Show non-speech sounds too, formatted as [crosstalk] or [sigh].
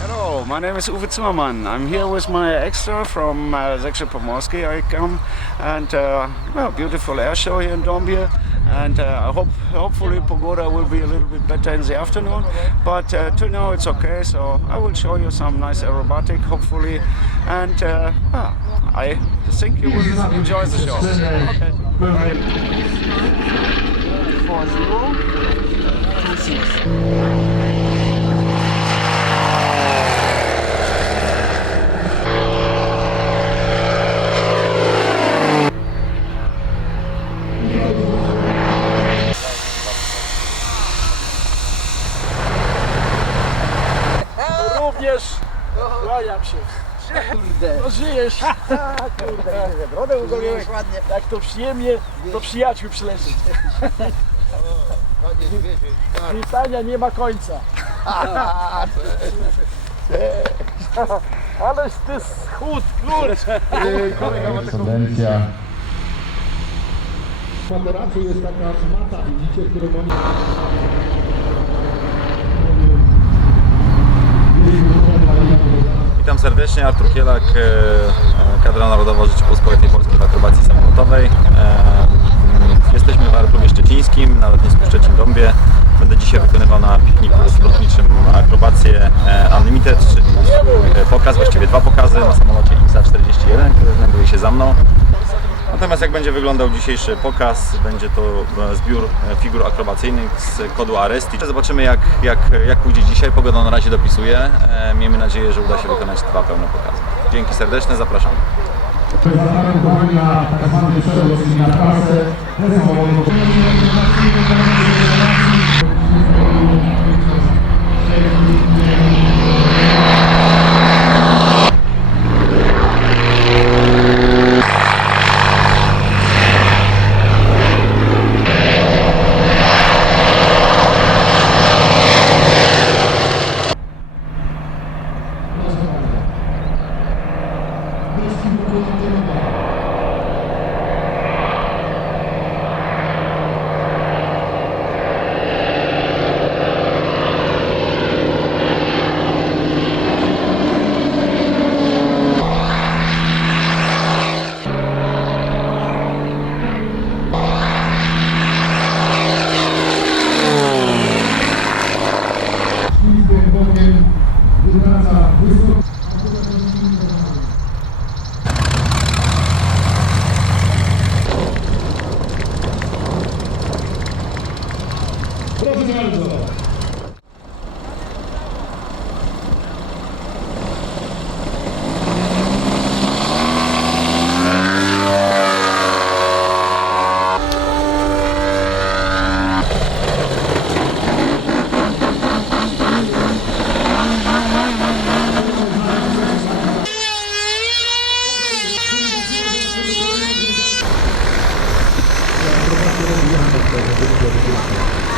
Hello, my name is Uwe Zimmermann. I'm here with my extra from uh, Zexy Pomorski. I come and uh, well, beautiful air show here in Dombia. And uh, I hope, hopefully, Pagoda will be a little bit better in the afternoon. But uh, to now, it's okay. So I will show you some nice aerobatic, hopefully. And uh, I think you will enjoy the show. [laughs] Okay. Four zero Również kłaniam się. No żyjesz. Brodę ugoliłeś ładnie. Jak to przyjemnie do przyjaciół przyleżeć. Witania nie ma końca. Ależ ty schód, kurczę. Korespondencja. W materacu jest taka mata, widzicie, którą oni... serdecznie, Artur Kielak, e, e, kadra narodowa Rzeczypospolitej Polskiej w akrobacji samolotowej. E, Jesteśmy w Aeroklubie Szczecińskim na lotnisku Szczecin-Dąbie. Będę dzisiaj wykonywał na pikniku lotniczym akrobację Unlimited, czyli pokaz, właściwie dwa pokazy Natomiast jak będzie wyglądał dzisiejszy pokaz, będzie to e, zbiór e, figur akrobacyjnych z kodu Aresti. Zobaczymy jak, jak, jak pójdzie dzisiaj. Pogoda na razie dopisuje. E, Miejmy nadzieję, że uda się wykonać dwa pełne pokazy. Dzięki serdeczne, zapraszam. Zareagowania tak Ronaldo. Thank you.